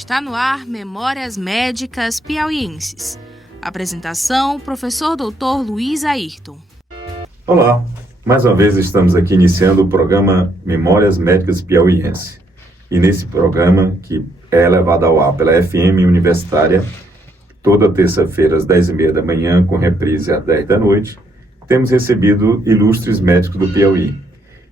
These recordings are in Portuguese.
Está no ar Memórias Médicas Piauienses. Apresentação, professor Dr. Luiz Ayrton. Olá, mais uma vez estamos aqui iniciando o programa Memórias Médicas Piauienses. E nesse programa, que é levado ao ar pela FM Universitária, toda terça-feira às 10h30 da manhã, com reprise às 10 da noite, temos recebido ilustres médicos do Piauí.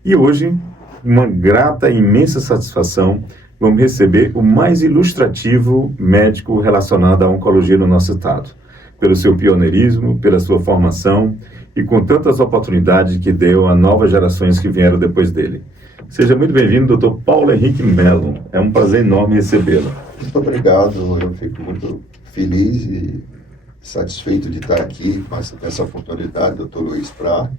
E hoje, uma grata e imensa satisfação, vamos receber o mais ilustrativo médico relacionado à oncologia no nosso estado, pelo seu pioneirismo, pela sua formação e com tantas oportunidades que deu a novas gerações que vieram depois dele. Seja muito bem-vindo, Dr. Paulo Henrique Melo. É um prazer enorme recebê-lo. Muito obrigado, eu fico muito feliz e satisfeito de estar aqui com essa oportunidade, Dr. Luiz, para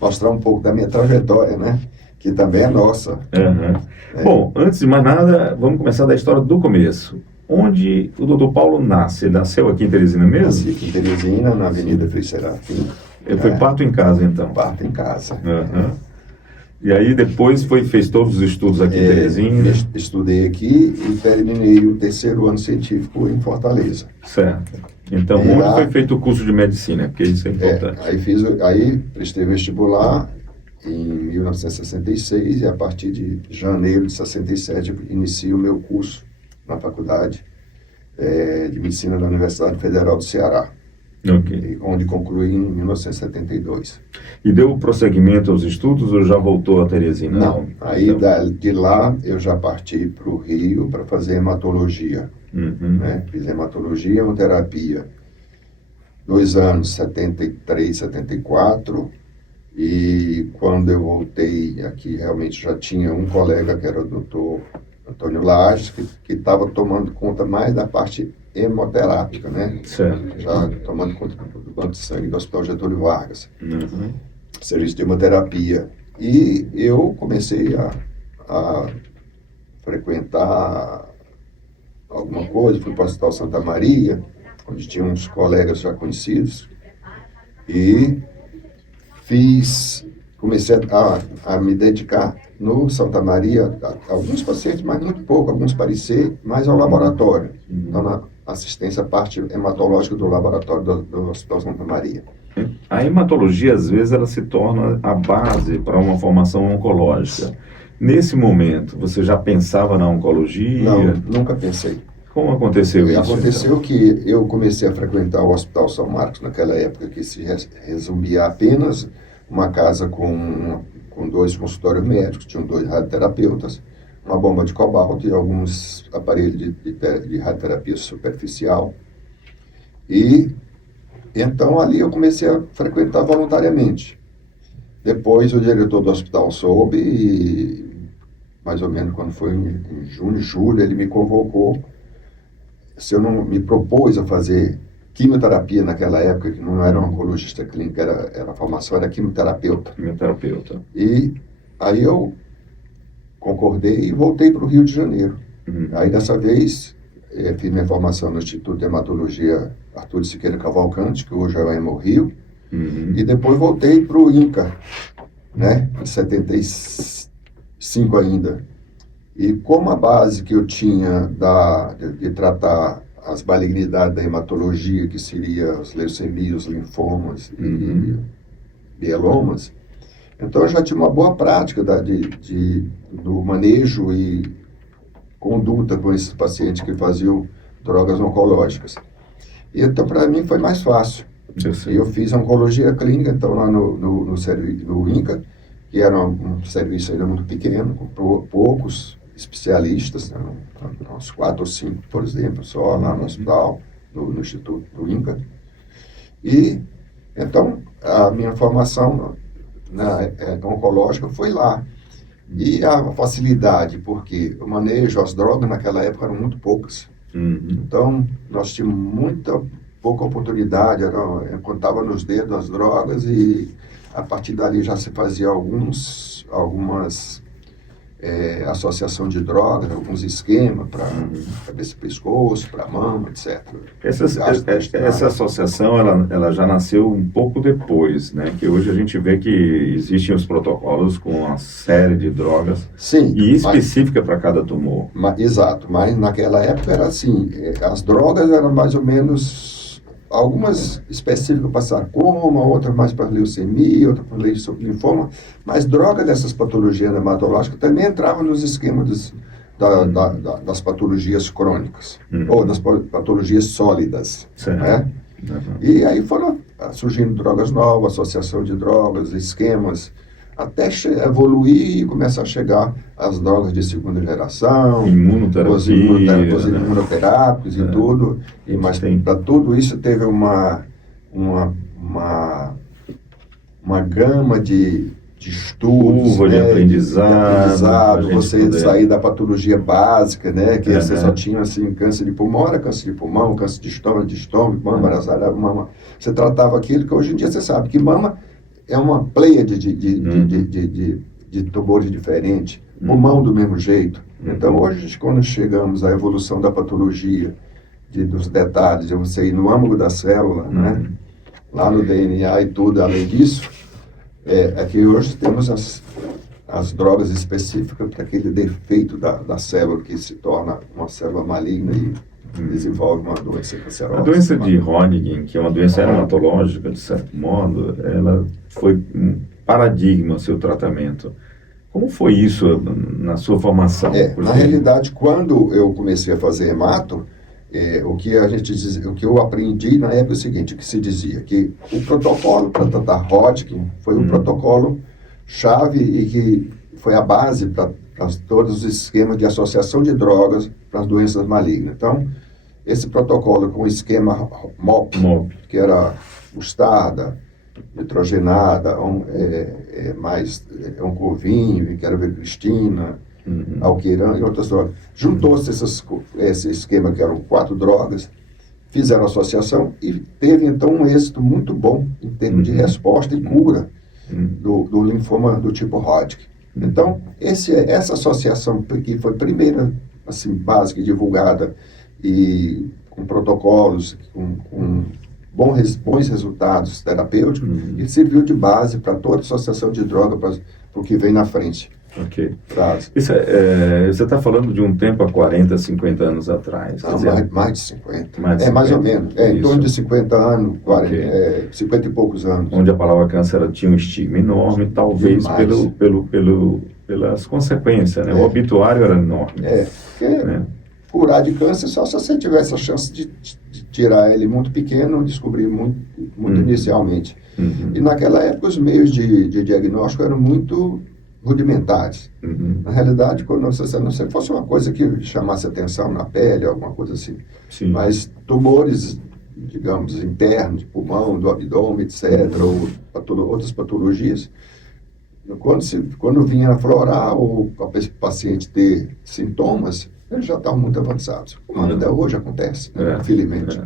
mostrar um pouco da minha trajetória, né? Que também é nossa. Uhum. Bom, antes de mais nada, vamos começar da história do começo. Onde o Dr. Paulo nasce? Ele nasceu aqui em Teresina mesmo? Nasci aqui em Teresina, na Avenida Frei Serafim. Ele foi parto em casa, então? Parto em casa. Uhum. E aí depois fez todos os estudos aqui em Teresina? Estudei aqui e terminei o terceiro ano científico em Fortaleza. Certo. Então, onde lá foi feito o curso de medicina? Porque isso é importante. Aí prestei vestibular em 1966 e a partir de janeiro de 67 inicio o meu curso na faculdade de medicina da Universidade Federal do Ceará, onde concluí em 1972. E deu prosseguimento aos estudos ou já voltou a Teresina? Não, aí então, de lá eu já parti para o Rio para fazer hematologia. Né? Fiz hematologia e hemoterapia 2 anos, 73, 74. E quando eu voltei aqui, realmente já tinha um colega que era o doutor Antônio Lages, que estava tomando conta mais da parte hemoterápica, né? Certo. Já tomando conta do banco de sangue do Hospital Getúlio Vargas. Serviço de hemoterapia. E eu comecei a frequentar alguma coisa, fui para o Hospital Santa Maria, onde tinha uns colegas já conhecidos, e comecei a me dedicar no Santa Maria, a alguns pacientes, mas muito pouco, alguns parecer mais ao laboratório. Então, na assistência, a parte hematológica do laboratório do Hospital Santa Maria. A hematologia, às vezes, ela se torna a base para uma formação oncológica. Nesse momento, você já pensava na oncologia? Não, nunca pensei. Como aconteceu isso? Aconteceu então que eu comecei a frequentar o Hospital São Marcos naquela época, que se resumia a apenas uma casa com 2 consultórios médicos, tinham 2 radioterapeutas, uma bomba de cobalto e alguns aparelhos de radioterapia superficial. E então ali eu comecei a frequentar voluntariamente. Depois o diretor do hospital soube e mais ou menos quando foi em junho, julho, ele me convocou. Se eu não me propôs a fazer quimioterapia naquela época, que não era um oncologista clínico, a formação era quimioterapeuta. Quimioterapeuta. E aí eu concordei e voltei para o Rio de Janeiro. Aí dessa vez fiz minha formação no Instituto de Hematologia Arthur de Siqueira Cavalcante, que hoje é o Hemorrio, e depois voltei para o INCA, né, em 75 ainda. E como a base que eu tinha de tratar as malignidades da hematologia, que seria os leucemias, linfomas e mielomas, então eu já tinha uma boa prática do manejo e conduta com esses pacientes que faziam drogas oncológicas. E então para mim foi mais fácil. Eu fiz oncologia clínica, então lá no INCA, que era um serviço ainda muito pequeno, com poucos especialistas, né, uns 4 ou 5, por exemplo, só lá no hospital, no Instituto do INCA. E, então, a minha formação oncológica foi lá. E a facilidade, porque o manejo, as drogas naquela época eram muito poucas. Então, nós tínhamos pouca oportunidade, contava nos dedos as drogas e a partir dali já se fazia algumas associação de drogas, alguns esquemas para cabeça e pescoço, para mama, etc. Essa associação, ela já nasceu um pouco depois, né? Que hoje a gente vê que existem os protocolos com uma série de drogas. Sim, e específica para cada tumor. Exato, mas naquela época era assim, as drogas eram mais ou menos, algumas específicas para sarcoma, outras mais para leucemia, outras para linfoma, mas droga dessas patologias hematológicas também entravam nos esquemas das patologias crônicas, ou das patologias sólidas, né? E aí foram surgindo drogas novas, associação de drogas, esquemas, até evoluir e começar a chegar às drogas de segunda geração, os imunoterápicos e tudo. Mas para tudo isso teve uma gama de estudos, de aprendizado, você sair da patologia básica, né, que você só tinha assim, câncer de pulmão, era câncer de pulmão, câncer de estômago, mama, você tratava aquilo que hoje em dia você sabe que mama é uma pleiade de tumores diferentes, pulmão do mesmo jeito. Então, hoje, quando chegamos à evolução da patologia, dos detalhes, de você ir no âmago da célula, né, lá no DNA e tudo, além disso, é que hoje temos as drogas específicas para aquele defeito da célula, que se torna uma célula maligna e desenvolve uma doença cancerosa. A doença de Hodgkin, que é uma doença hematológica, de certo modo, ela foi um paradigma seu tratamento. Como foi isso na sua formação? Na realidade, quando eu comecei a fazer hemato, o que eu aprendi na época é o seguinte, que se dizia que o protocolo para tratar Hodgkin foi um protocolo chave e que foi a base para todos os esquemas de associação de drogas para as doenças malignas. Então, esse protocolo com o esquema MOP, que era mostarda, nitrogenada, oncovinho, que era vercristina, alqueirão e outras drogas. Juntou-se esse esquema, que eram 4 drogas, fizeram associação e teve, então, um êxito muito bom em termos de resposta e cura do linfoma do tipo Hodgkin. Então, essa associação que foi a primeira, assim, básica e divulgada, e com protocolos, com bons resultados terapêuticos, e serviu de base para toda associação de droga para o que vem na frente. Ok. Você está falando de um tempo há 40, 50 anos atrás. Mais de 50. Mais ou menos. Em torno de 50 anos, 50 e poucos anos. Onde a palavra câncer tinha um estigma enorme, talvez pelas consequências, né? O obituário era enorme. Curar de câncer só se você tivesse a chance de tirar ele muito pequeno, descobrir muito inicialmente. E naquela época os meios de diagnóstico eram muito rudimentares. Na realidade, quando não se fosse uma coisa que chamasse atenção na pele, alguma coisa assim. Sim. Mas tumores, digamos, internos, de pulmão, do abdômen, etc., ou outras patologias, quando vinha aflorar ou a paciente ter sintomas, eles já estavam muito avançados. Como até hoje acontece, né? Infelizmente.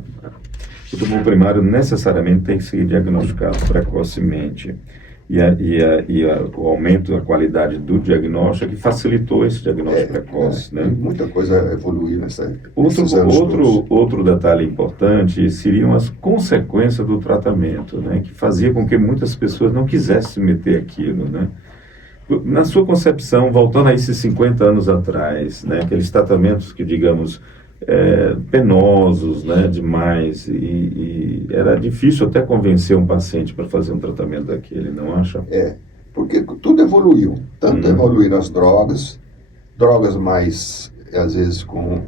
O tumor primário necessariamente tem que ser diagnosticado precocemente. E o aumento da qualidade do diagnóstico que facilitou esse diagnóstico precoce. Né? Muita coisa evoluiu nesses anos outro detalhe importante seriam as consequências do tratamento, né? Que fazia com que muitas pessoas não quisessem se meter aquilo, né? Na sua concepção, voltando a esses 50 anos atrás, né? Aqueles tratamentos que, digamos, penosos, né, demais, e era difícil até convencer um paciente para fazer um tratamento daquele, não acha? Porque tudo evoluiu, tanto evoluíram as drogas mais, às vezes, com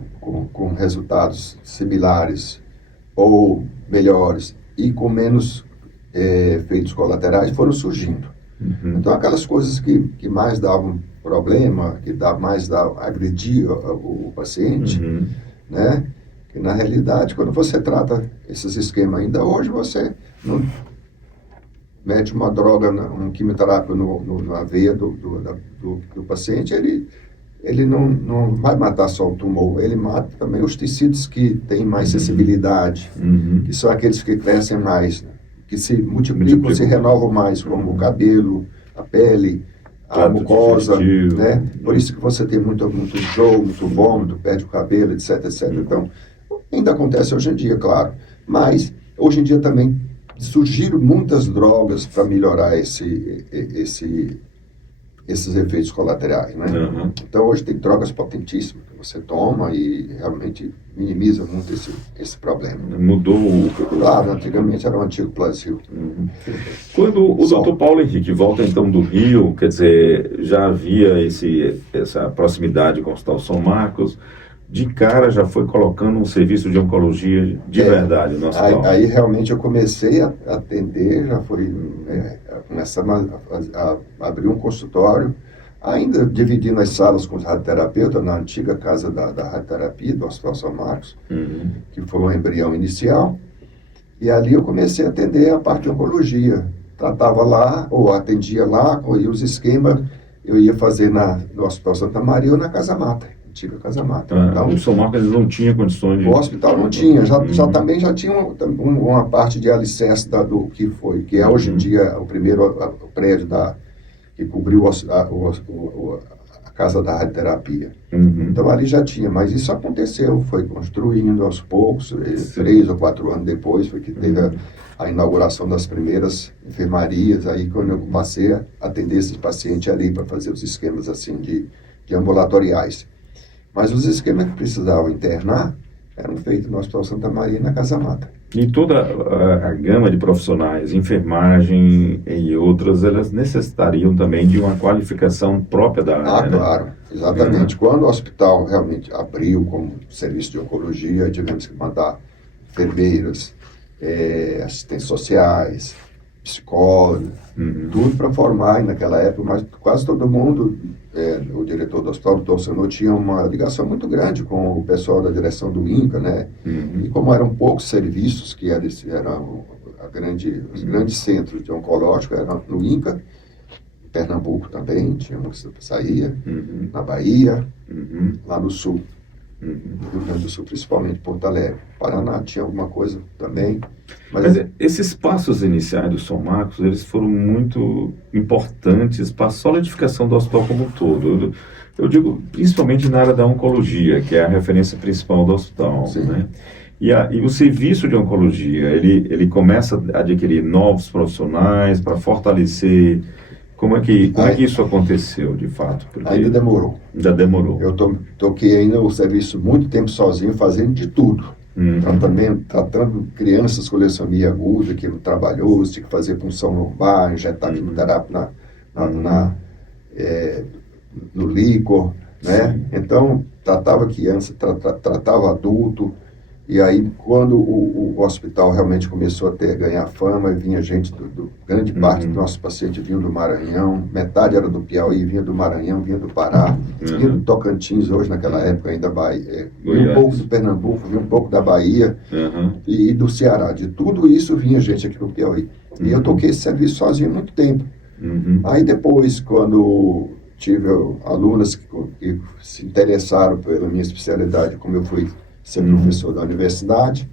resultados similares ou melhores e com menos efeitos colaterais foram surgindo. Então, aquelas coisas que mais davam problema, que agredia o paciente, né? Que na realidade, quando você trata esses esquemas ainda hoje, você não mete uma droga, um quimioterápico na veia do paciente, ele não vai matar só o tumor, ele mata também os tecidos que têm mais sensibilidade, que são aqueles que crescem mais, né? Que se multiplicam, se renovam mais, como o cabelo, a pele, a mucosa, né? Por isso que você tem muito enjoo, muito vômito, perde o cabelo, etc, etc. Então, ainda acontece hoje em dia, claro. Mas, hoje em dia também surgiram muitas drogas para melhorar esses efeitos colaterais, né? Uhum. Então, hoje tem drogas potentíssimas que você toma e realmente minimiza muito esse problema. Mudou o... Claro, antigamente era o antigo Plasil. Uhum. Quando o Dr. Paulo Henrique volta então do Rio, quer dizer, já havia essa proximidade com o Hospital São Marcos, de cara já foi colocando um serviço de oncologia de verdade no hospital. Aí realmente eu comecei a atender, já foi começamos a abrir um consultório, ainda dividindo as salas com os radioterapeutas na antiga casa da radioterapia do Hospital São Marcos, que foi um embrião inicial, e ali eu comecei a atender a parte de oncologia. Tratava lá, ou atendia lá, e os esquemas eu ia fazer no Hospital Santa Maria ou na Casa Mata. Antiga Casa Mata. Então, o São Marcos não tinha condições de... O hospital não tinha, também já tinha uma parte de alicerce que é hoje em dia o primeiro prédio que cobriu a casa da radioterapia. Então ali já tinha, mas isso aconteceu, foi construindo aos poucos, 3 ou 4 anos depois foi que teve a inauguração das primeiras enfermarias, aí quando eu passei a atender esses pacientes ali para fazer os esquemas assim de ambulatoriais. Mas os esquemas que precisavam internar eram feitos no Hospital Santa Maria e na Casa Mata. E toda a gama de profissionais, enfermagem e outras, elas necessitariam também de uma qualificação própria da área, né? Claro, exatamente. Quando o hospital realmente abriu como serviço de oncologia, tivemos que mandar enfermeiras, assistentes sociais, psicólogos, tudo para formar, e naquela época, mas quase todo mundo, o diretor do hospital, o Dr. Senor, tinha uma ligação muito grande com o pessoal da direção do INCA, né? E como eram poucos serviços, que eram os grandes centros de oncológico, eram no INCA, em Pernambuco também, tinha uma que saía, na Bahia, lá no Sul. No Rio Grande do Sul, principalmente Porto Alegre. Paraná tinha alguma coisa também. Mas esses passos iniciais do São Marcos, eles foram muito importantes para a solidificação do hospital como um todo. Eu digo, principalmente na área da oncologia, que é a referência principal do hospital, né? E o serviço de oncologia, ele começa a adquirir novos profissionais para fortalecer. Como é que isso aconteceu, de fato? Porque ainda demorou. Ainda demorou. Eu toquei ainda o serviço muito tempo sozinho, fazendo de tudo. Tratando crianças com leucemia aguda, que não trabalhou, tinha que fazer punção lombar, injetar quimioterapia no líquor, né? Então, tratava criança, tratava adulto. E aí, quando o hospital realmente começou a ganhar fama, vinha gente, grande parte do nosso paciente vinha do Maranhão, metade era do Piauí, vinha do Maranhão, vinha do Pará, vinha do Tocantins, hoje naquela época ainda Bahia, vinha um pouco do Pernambuco, vinha um pouco da Bahia e do Ceará. De tudo isso vinha gente aqui no Piauí. E eu toquei esse serviço sozinho há muito tempo. Aí depois, quando tive alunas que se interessaram pela minha especialidade, como eu fui ser professor da universidade.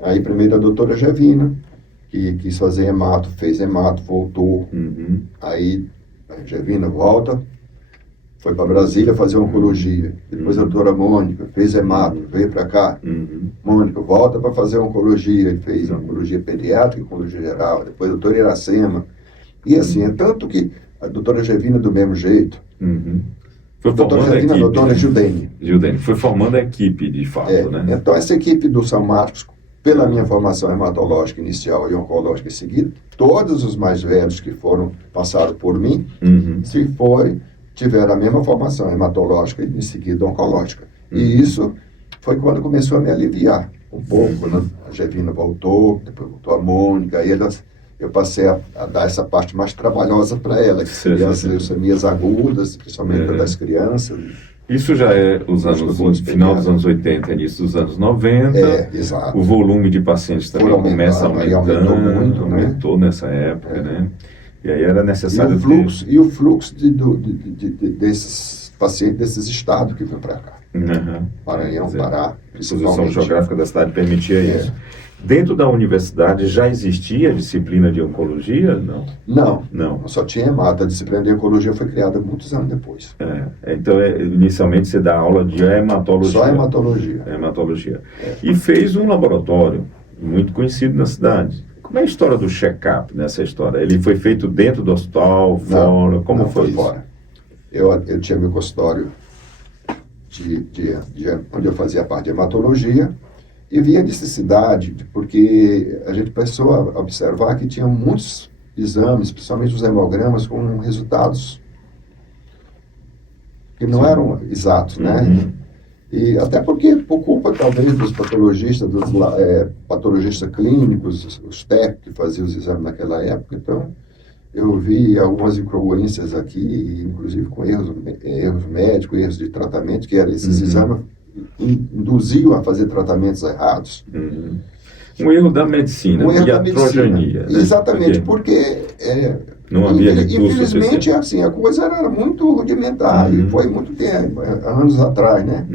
Aí primeiro a doutora Gevina, que quis fazer hemato, fez hemato, voltou. Aí a Gevina volta, foi para Brasília fazer oncologia. Depois a doutora Mônica fez hemato, veio para cá. Mônica volta para fazer oncologia, fez oncologia pediátrica, oncologia geral. Depois a doutora Iracema. E assim, é tanto que a doutora Gevina do mesmo jeito. Foi formando a equipe. A doutora Judene. Foi formando a equipe, de fato, né? Então, essa equipe do São Marcos, pela minha formação hematológica inicial e oncológica em seguida, todos os mais velhos que passaram por mim, tiveram a mesma formação hematológica e em seguida oncológica. E isso foi quando começou a me aliviar um pouco, né? A Gevina voltou, depois voltou a Mônica, aí eu passei a dar essa parte mais trabalhosa para ela, que seria as leucemias agudas, principalmente das crianças. Isso já é final dos anos 80, início dos anos 90. Exato. O volume de pacientes também começa a aumentar. Aumentou muito, né? Aumentou nessa época, né? E aí era necessário E o fluxo desses pacientes, desses estados que vêm para cá. Maranhão, Pará, a posição geográfica da cidade permitia isso. Dentro da universidade já existia a disciplina de oncologia? Não. Não, só tinha hemato. A disciplina de oncologia foi criada muitos anos depois. Então, inicialmente você dá aula de hematologia. Só hematologia. Hematologia. E fez um laboratório muito conhecido na cidade. Como é a história do check-up nessa história? Ele foi feito dentro do hospital, fora? Como foi isso? Fora. Eu tinha meu consultório onde eu fazia parte de hematologia e vi a necessidade, porque a gente começou a observar que tinha muitos exames, principalmente os hemogramas, com resultados que não eram exatos, né? E até porque, por culpa talvez dos patologistas, patologistas clínicos, os técnicos que faziam os exames naquela época, então eu vi algumas incongruências aqui, inclusive com erros médicos, erros de tratamento, que eram esses exames induziam a fazer tratamentos errados. Um erro da medicina, e a trojania. Né? Exatamente, porque não havia recurso infelizmente, suficiente. assim, a coisa era muito rudimentar, e foi muito tempo, anos atrás, né?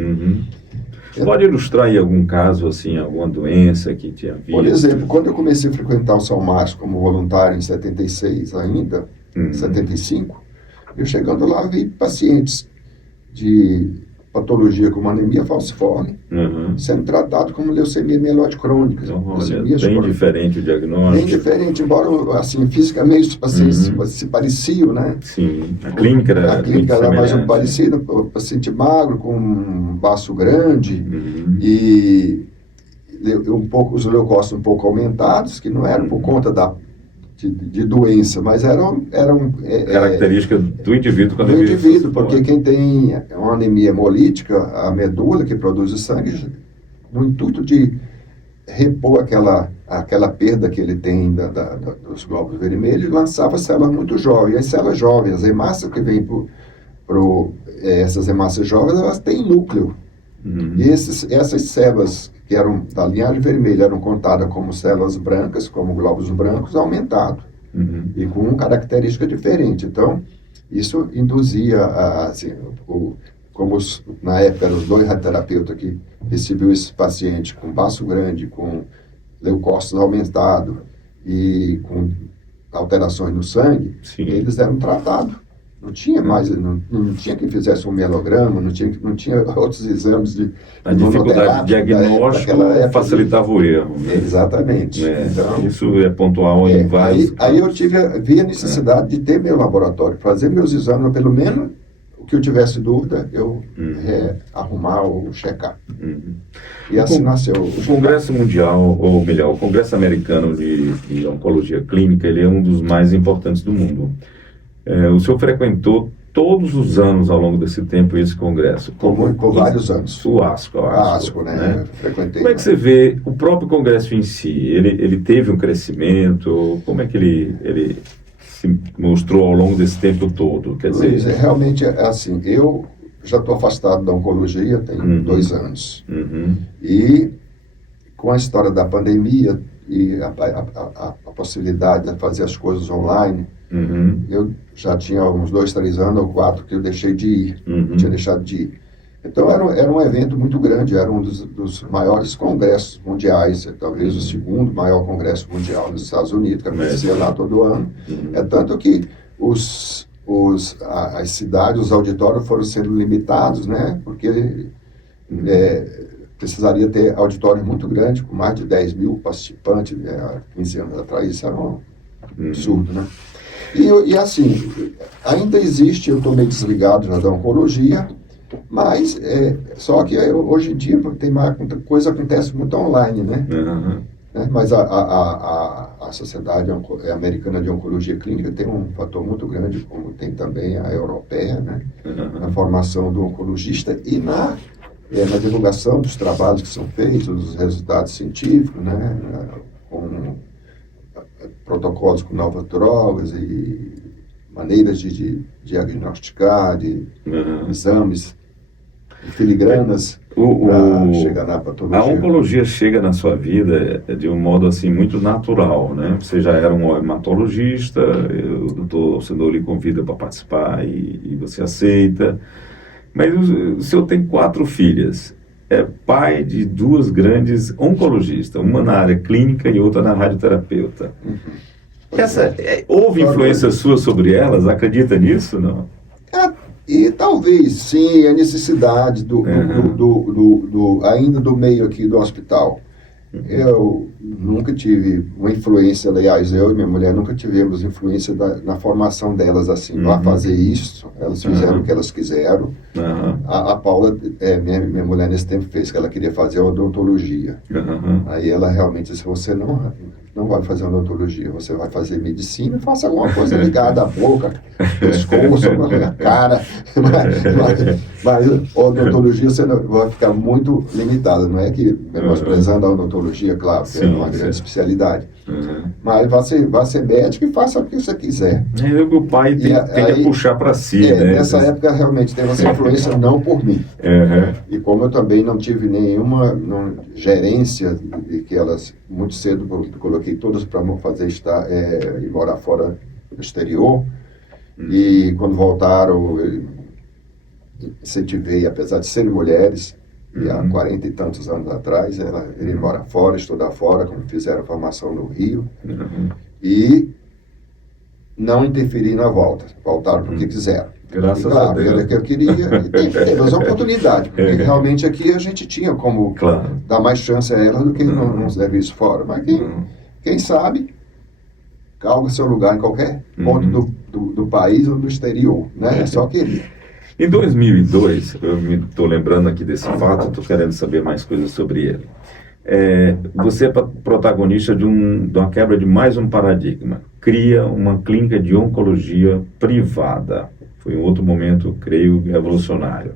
Pode ilustrar aí algum caso, assim, alguma doença que tinha visto? Por exemplo, quando eu comecei a frequentar o São Márcio como voluntário em 76 ainda, 75, eu chegando lá vi pacientes de patologia como anemia falciforme, sendo tratado como leucemia mieloide crônica. Bem diferente o diagnóstico. Bem diferente, embora assim, fisicamente os pacientes se pareciam, né? Sim, a clínica era mais um parecido, o paciente magro com um baço grande e um pouco, os leucócitos um pouco aumentados, que não eram por conta de doença, mas eram característica do indivíduo quando do indivíduo, porque quem tem uma anemia hemolítica, a medula que produz o sangue, no intuito de repor aquela perda que ele tem dos glóbulos vermelhos, lançava células muito jovens. E as células jovens, as hemácias que vêm essas hemácias jovens, elas têm núcleo. E essas células que eram da linhagem vermelha eram contadas como células brancas, como glóbulos brancos aumentados, e com uma característica diferente. Então, isso induzia, na época eram os dois radioterapeutas que recebiam esse paciente com baço grande, com leucócitos aumentados e com alterações no sangue, eles eram tratados. Não tinha mais, não tinha que fizesse um mielograma, não tinha outros exames de a dificuldade de diagnóstico facilitava o erro. Exatamente. Então, isso é pontual em vários. Aí eu vi a necessidade de ter meu laboratório, fazer meus exames, pelo menos o que eu tivesse dúvida, eu arrumar ou checar. E assim nasceu. O Congresso Mundial, ou melhor, o Congresso Americano de Oncologia Clínica, ele é um dos mais importantes do mundo. O senhor frequentou todos os anos ao longo desse tempo esse congresso? Por vários anos. O ASCO, né? Frequentei. Como é que você vê o próprio congresso em si? Ele teve um crescimento? Como é que ele se mostrou ao longo desse tempo todo? Quer dizer, Luiz, realmente é assim, eu já estou afastado da oncologia tem 2 anos. E com a história da pandemia e a possibilidade de fazer as coisas online, eu já tinha uns 2, 3 anos ou 4 que eu deixei de ir, tinha deixado de ir. Então era um evento muito grande, era um dos maiores congressos mundiais, talvez o segundo maior congresso mundial nos Estados Unidos, que acontecia lá todo ano. É tanto que as cidades, os auditórios foram sendo limitados, né? Porque precisaria ter auditório muito grande, com mais de 10 mil participantes, há 15 anos atrás, isso era um absurdo, né? E assim, ainda existe, eu estou meio desligado já da oncologia, mas só que hoje em dia tem mais coisa acontece muito online, né? Mas a Sociedade Americana de Oncologia Clínica tem um fator muito grande, como tem também a europeia, né? Na formação do oncologista e na divulgação dos trabalhos que são feitos, dos resultados científicos, né? Com protocolos com novas drogas e maneiras de diagnosticar, de exames, de filigranas para chegar na patologia. A oncologia chega na sua vida de um modo assim muito natural, né? Você já era um hematologista, o doutor Senor lhe convida para participar e você aceita. Mas o senhor tem 4 filhas. é pai de duas grandes oncologistas, uma na área clínica e outra na radioterapeuta. Houve influência sua sobre elas? Acredita nisso, não? E talvez, sim, a necessidade ainda do meio aqui do hospital. Eu nunca tive uma influência, aliás, eu e minha mulher nunca tivemos influência na formação delas, assim, vá fazer isso, elas fizeram o que elas quiseram. A Paula, minha mulher nesse tempo fez, que ela queria fazer odontologia. Aí ela realmente disse, você não vai fazer odontologia, você vai fazer medicina, faça alguma coisa ligada à boca, pescoço, à cara, mas odontologia você vai ficar muito limitada, não é que menosprezando a odontologia, claro, que é uma grande especialidade, mas vai ser médico e faça o que você quiser. O pai tem que puxar para si, né? Nessa época realmente teve essa influência não por mim, e como eu também não tive nenhuma gerência de que elas, muito cedo coloquei todas para fazer ir morar fora do exterior, e quando voltaram eu incentivei, apesar de serem mulheres, e há 40 e tantos anos atrás, ela ir morar fora, estudar fora, como fizeram formação no Rio, e não interferir na volta, voltaram porque quiseram. Graças a Deus. Era que eu queria, e teve as oportunidades, porque realmente aqui a gente tinha como dar mais chance a ela do que num serviço fora, mas quem sabe, galga seu lugar em qualquer ponto do país ou do exterior, né? É só querer. Em 2002, eu me estou lembrando aqui desse fato, estou querendo saber mais coisas sobre ele. Você é protagonista de uma quebra de mais um paradigma. Cria uma clínica de oncologia privada. Foi um outro momento, creio, revolucionário.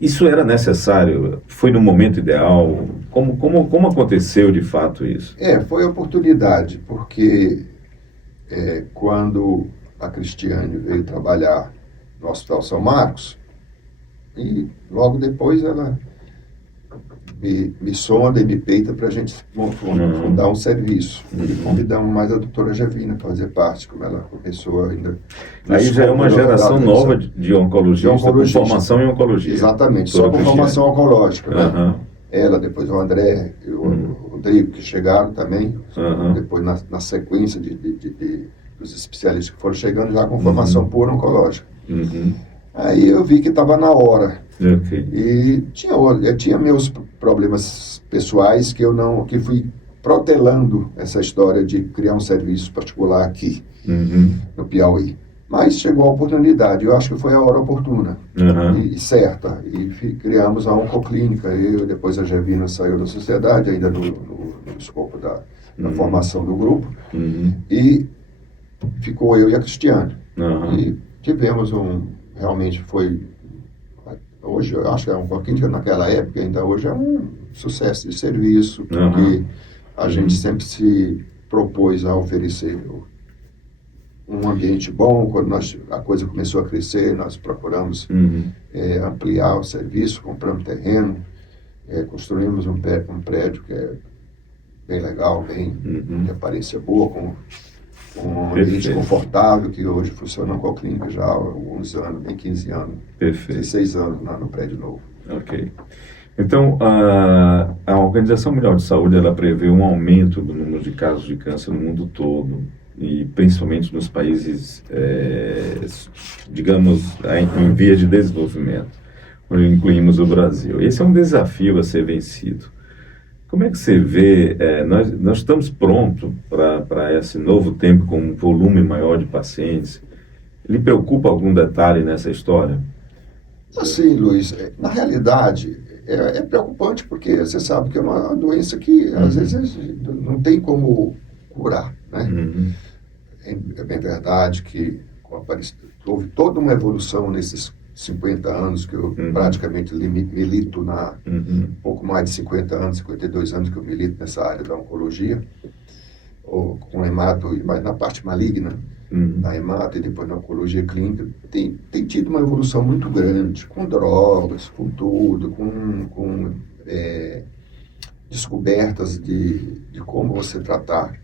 Isso era necessário? Foi no momento ideal? Como aconteceu de fato isso? Foi oportunidade, porque quando a Cristiane veio trabalhar no Hospital São Marcos, e logo depois ela me sonda e me peita para a gente fundar um serviço. E convidamos mais a doutora Gevina para fazer parte, como ela começou ainda. Aí já é uma geração nova de oncologia, com formação em oncologia. Exatamente, só com formação oncológica. Né? Ela, depois o André e o Rodrigo, que chegaram também, depois na sequência dos especialistas que foram chegando já com formação pura oncológica. Aí eu vi que estava na hora. E eu tinha meus problemas pessoais que fui protelando essa história de criar um serviço particular aqui, no Piauí. Mas chegou a oportunidade, eu acho que foi a hora oportuna e certa. E criamos a Oncoclínica, depois a Gevina saiu da sociedade, ainda no escopo da formação do grupo, e ficou eu e a Cristiane. E tivemos realmente foi, hoje eu acho que é um pouquinho naquela época, ainda hoje é um sucesso de serviço, porque a gente sempre se propôs a oferecer um ambiente bom. Quando a coisa começou a crescer, nós procuramos ampliar o serviço, compramos terreno, construímos um prédio que é bem legal, de aparência boa, com um ambiente confortável, que hoje funciona com a clínica já há alguns anos, bem 15 anos, 16 anos no prédio novo. Ok. Então, a Organização Mundial de Saúde, ela prevê um aumento do número de casos de câncer no mundo todo, e principalmente nos países, digamos, em via de desenvolvimento, onde incluímos o Brasil. Esse é um desafio a ser vencido. Como é que você vê, nós estamos prontos para esse novo tempo com um volume maior de pacientes? Lhe preocupa algum detalhe nessa história? Assim, Luiz, na realidade é preocupante, porque você sabe que é uma doença que às vezes não tem como curar, né? É bem verdade que houve toda uma evolução nesses 50 anos que eu praticamente milito um pouco mais de 50 anos, 52 anos que eu milito nessa área da oncologia, com hemato, mas na parte maligna, na hemato e depois na oncologia clínica, tem tido uma evolução muito grande, com drogas, com tudo, com descobertas de como você tratar,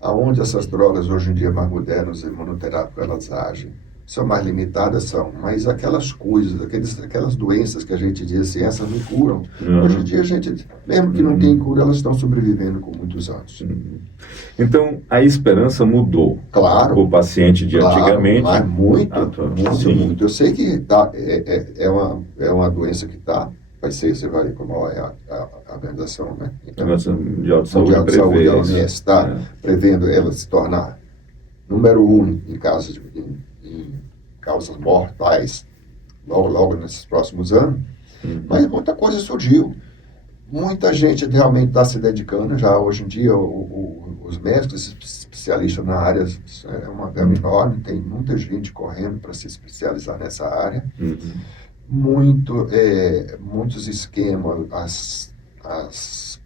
aonde essas drogas hoje em dia mais modernas, imunoterápicas, elas agem. são mais limitadas, são, mas aquelas coisas, aquelas doenças que a gente diz assim, essas não curam. Hoje em dia a gente, mesmo que não tem cura, elas estão sobrevivendo com muitos anos. Então, a esperança mudou. Claro. O paciente de antigamente... Mas muito. Eu sei que é uma doença que vai ser, você vai ver como é a organização, né? Então, a Organização Mundial de Saúde prevê a OMS está prevendo ela se tornar número 1 em causas mortais logo nesses próximos anos. Mas muita coisa surgiu. Muita gente realmente está se dedicando já hoje em dia. Os médicos especialistas na área é uma gama enorme, tem muita gente correndo para se especializar nessa área. Muitos esquemas, as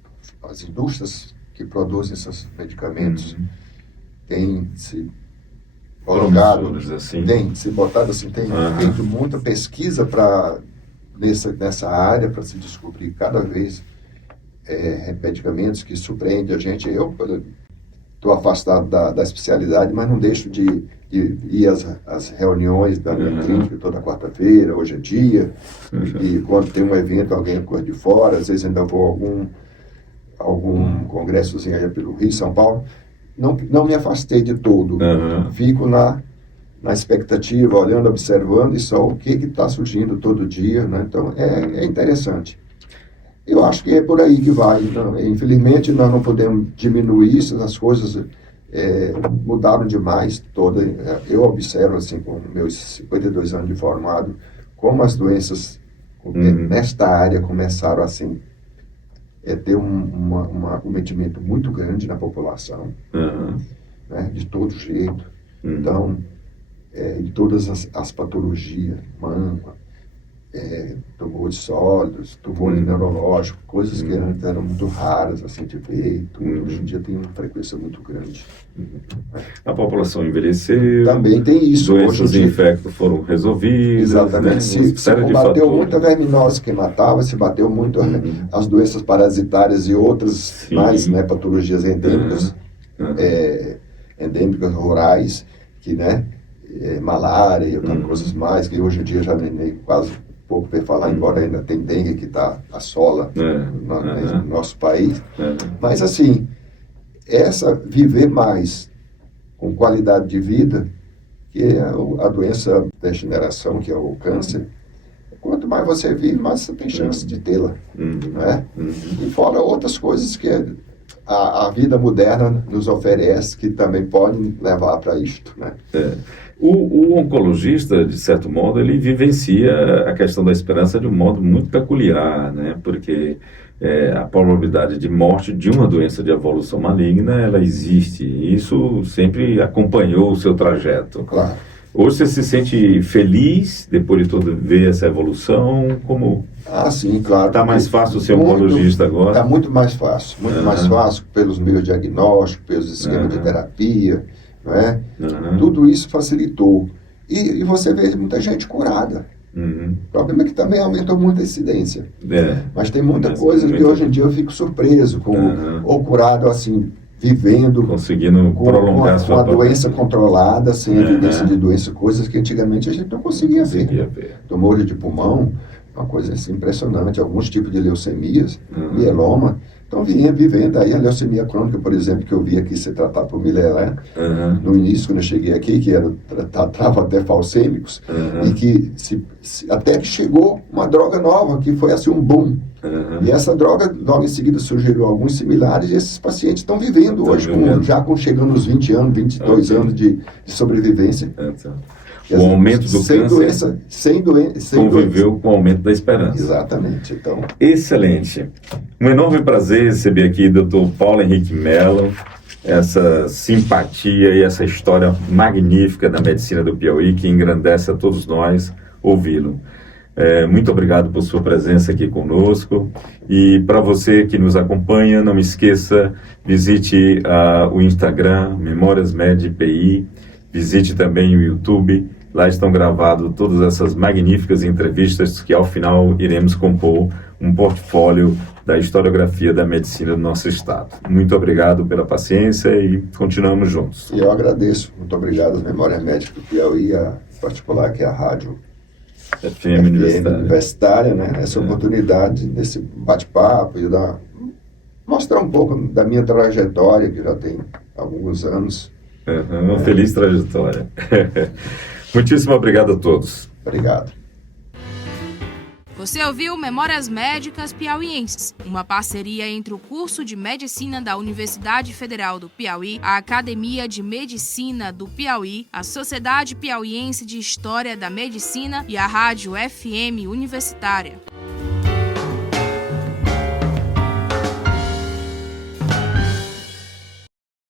indústrias que produzem esses medicamentos têm se colocado, assim. Tem se botado assim, tem feito muita pesquisa nessa área para se descobrir cada vez medicamentos que surpreendem a gente. Eu estou afastado da especialidade, mas não deixo de ir às reuniões da minha clínica toda quarta-feira, hoje é dia, e quando tem um evento, alguém coisa de fora, às vezes ainda vou a algum congressozinho aí pelo Rio, São Paulo. Não me afastei de todo, fico na expectativa, olhando, observando, e só o que está surgindo todo dia, né? Então é interessante. Eu acho que é por aí que vai. Infelizmente, nós não podemos diminuir isso, as coisas mudaram demais. Eu observo, assim, com meus 52 anos de formado, como as doenças nesta área começaram, assim, ter um acometimento muito grande na população, né, de todo jeito. Então, de todas as patologias, mama, tumores sólidos, tumores neurológicos, coisas que antes eram muito raras assim, de ver, hoje em dia tem uma frequência muito grande. A população envelheceu, também tem isso. Doenças infectas foram resolvidas. Exatamente. Né? Se combateu muita verminose que matava, se bateu muito as doenças parasitárias e outras mais, né, patologias endêmicas, endêmicas rurais, que, né, malária e outras coisas mais, que hoje em dia já nem quase pouco vê falar, embora ainda tem dengue que assola no nosso país. Mas, assim, viver mais com qualidade de vida, que é a doença da degeneração, que é o câncer, quanto mais você vive, mais você tem chance de tê-la. Né? E fora outras coisas que a vida moderna nos oferece, que também podem levar para isto, né? O oncologista, de certo modo, ele vivencia a questão da esperança de um modo muito peculiar, né? Porque a probabilidade de morte de uma doença de evolução maligna, ela existe. E isso sempre acompanhou o seu trajeto. Claro. Hoje você se sente feliz depois de ver essa evolução? Como... sim, claro. Está mais fácil ser oncologista agora? Está muito mais fácil. Muito mais fácil pelos meios diagnósticos, pelos esquemas de terapia, não é? Tudo isso facilitou. E você vê muita gente curada. O problema é que também aumentou muito a incidência. Mas tem muita coisa que hoje em dia eu fico surpreso, ou curado assim, vivendo, conseguindo prolongar com a doença controlada, sem evidência de doença, coisas que antigamente a gente não conseguia ver. Tumores de pulmão, uma coisa assim, impressionante, alguns tipos de leucemias, mieloma. Então, vinha vivendo aí a leucemia crônica, por exemplo, que eu vi aqui ser tratado por Mileré, no início, quando eu cheguei aqui, que tratava até falcêmicos, e que até que chegou uma droga nova, que foi assim um boom. E essa droga, logo em seguida, surgiram alguns similares, e esses pacientes estão vivendo hoje, chegando aos 20 anos, 22 anos de sobrevivência. O aumento do câncer conviveu com o aumento da esperança. Exatamente. Então. Excelente. Um enorme prazer receber aqui o Dr. Paulo Henrique Mello, essa simpatia e essa história magnífica da medicina do Piauí, que engrandece a todos nós ouvi-lo. Muito obrigado por sua presença aqui conosco. E para você que nos acompanha, não esqueça, visite o Instagram, Memórias Med PI, visite também o YouTube, Lá estão gravadas todas essas magníficas entrevistas que, ao final, iremos compor um portfólio da historiografia da medicina do nosso estado. Muito obrigado pela paciência e continuamos juntos. E eu agradeço. Muito obrigado às Memórias Médicas do Piauí, em particular que é a Rádio FM Universitária, né? Essa oportunidade desse bate-papo e mostrar um pouco da minha trajetória, que já tem alguns anos. Uma feliz trajetória. Muitíssimo obrigado a todos. Obrigado. Você ouviu Memórias Médicas Piauienses, uma parceria entre o curso de Medicina da Universidade Federal do Piauí, a Academia de Medicina do Piauí, a Sociedade Piauiense de História da Medicina e a Rádio FM Universitária.